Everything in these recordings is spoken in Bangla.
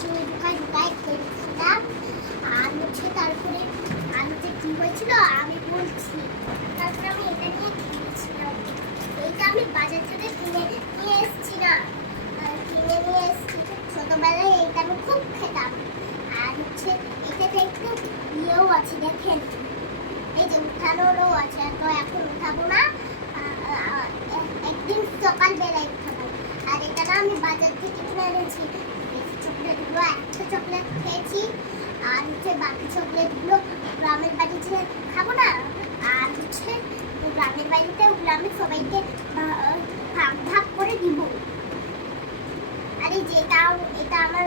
চুড়ি ঢুকায় খেলছিলাম। আর হচ্ছে তারপরে আমি যে কি হয়েছিল আমি বলছি। তারপরে আমি এটা নিয়ে খেলছিলাম। এইটা আমি বাজার থেকে কিনে নিয়ে এসেছি না, কিনে নিয়ে এসেছি। ছোটবেলায় এইটা আমি খুব খেতাম। আর হচ্ছে এটাতে একটু ইয়েও আছে দেখেন, এই যে উঠানোরও আছে। তো এখন উঠাবো না, একদিন সকালবেলায় উঠাবো। আর এটা না আমি বাজার থেকে কিনে এনেছি। চকলেটগুলো একটা চকলেট খেয়েছি, আর হচ্ছে বাকি চকলেটগুলো গ্রামের বাড়িতে খাবো না। আর হচ্ছে গ্রামের বাড়িতে ওগুলো আমি সবাইকে ভাগ ভাগ করে দিব। আর এই যে এটা আমার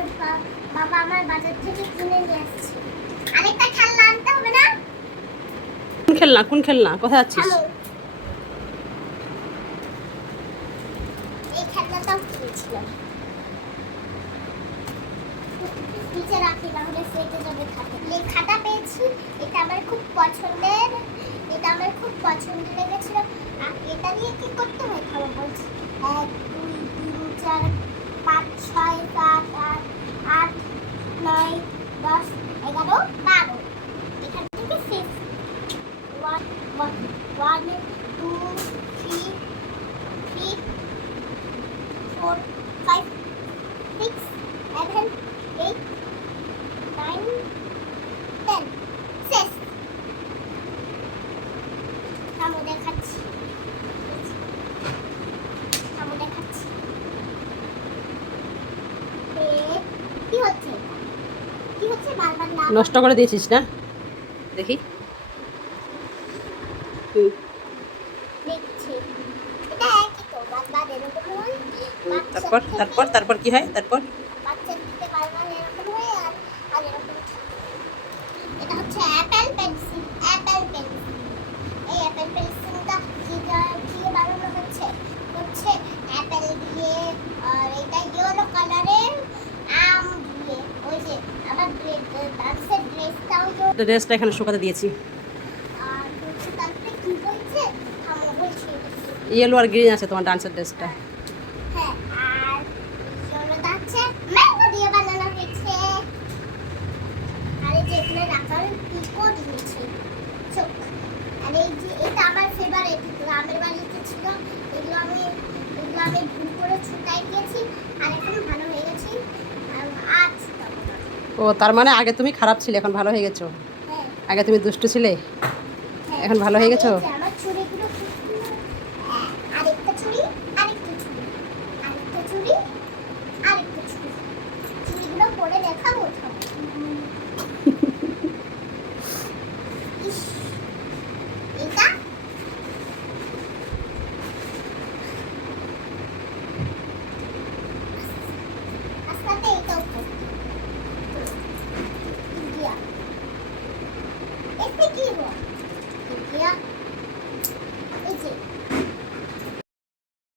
বাবা আমার বাজার থেকে কিনে নিয়ে আসছে। আরেকটা খেলনা আনতে হবে না? কোন খেলনা কোথায় যাচ্ছিস? এই খেলনাটাও কিনেছিলাম, নিচে রাখি না হলে ফেটে যাবে খাতা। এই খাতা পেয়েছি, এটা আমার খুব পছন্দের, এটা আমার খুব পছন্দ লেগেছিল। আর এটা দিয়ে কি করতে হয় খাবো বলছি। 1 2 3 4 5 6 7 8 8 9 10 11 12 এখান থেকে 6 1 1 2 3 3 4 5 6 7 8 9 10 শেষ। থামো দেখাচ্ছি, থামো দেখাচ্ছি। কি হচ্ছে, কি হচ্ছে? বারবার লাভ নষ্ট করে দিয়েছিস না? দেখি। দেখছি এটা একই তো, বারবার এরকম হয়। তারপর কি হয়? তারপর বাচ্চার দিকে বারবার এরকম হয় আর আর এরকম। এটা হচ্ছে অ্যাপেল পেন্সিল, অ্যাপেল পেন্সিল। এই অ্যাপেল পেন্সিলটা কি বানানো হচ্ছে হচ্ছে অ্যাপেল দিয়ে। আর এটা ইয়েলো কালারের আম দিয়ে। ওই যে আমার ডান্সের ড্রেসটাও ড্রেসটা এখানে শুকাতে দিয়েছি। আর হচ্ছে তারপরে কি হয়েছে থামো বলছি। ইয়েলো আর গ্রিন আছে তোমার ডান্সের ড্রেসটা। হ্যাঁ, আর ইয়েলোটা হচ্ছে ম্যাঙ্গো দিয়ে বানানো হয়েছে। আর এই যে এখানে রাখার পিকও দিয়েছে চোখ। আর এই যে এটা আমার ফেভারিট, গ্রামের বাড়িতে ছিল। এগুলো আমি ভুল করে ছুটাই দিয়েছি, আর এখন ভালো হয়ে গেছি। আর ছুটাবো না। ও তার মানে আগে তুমি খারাপ ছিলে, এখন ভালো হয়ে গেছো। হ্যাঁ, আগে তুমি দুষ্টু ছিলে, হ্যাঁ। এখন ভালো হয়ে গেছো। আর এই যে আমার চুড়িগুলো খুব সুন্দর। হ্যাঁ, আরেকটা চুড়ি, আরেকটা চুড়ি, আরেকটা চুড়ি, আরেকটা চুড়ি। চুড়িগুলো পরে দেখাবো।